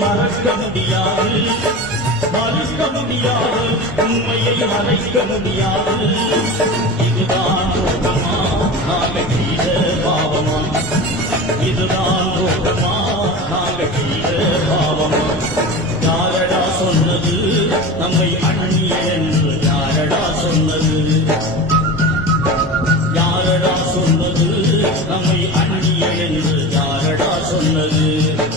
மறக்க முடியாது மறுக்க முடியாது உண்மையை மறைக்க முடியாது இதுதான் கோபமா நாங்க செய்த யாரடா சொன்னது? நம்மை அண்ணி என்று சொன்னது? யாரடா சொன்னது? நம்மை அண்ணி என்று சொன்னது?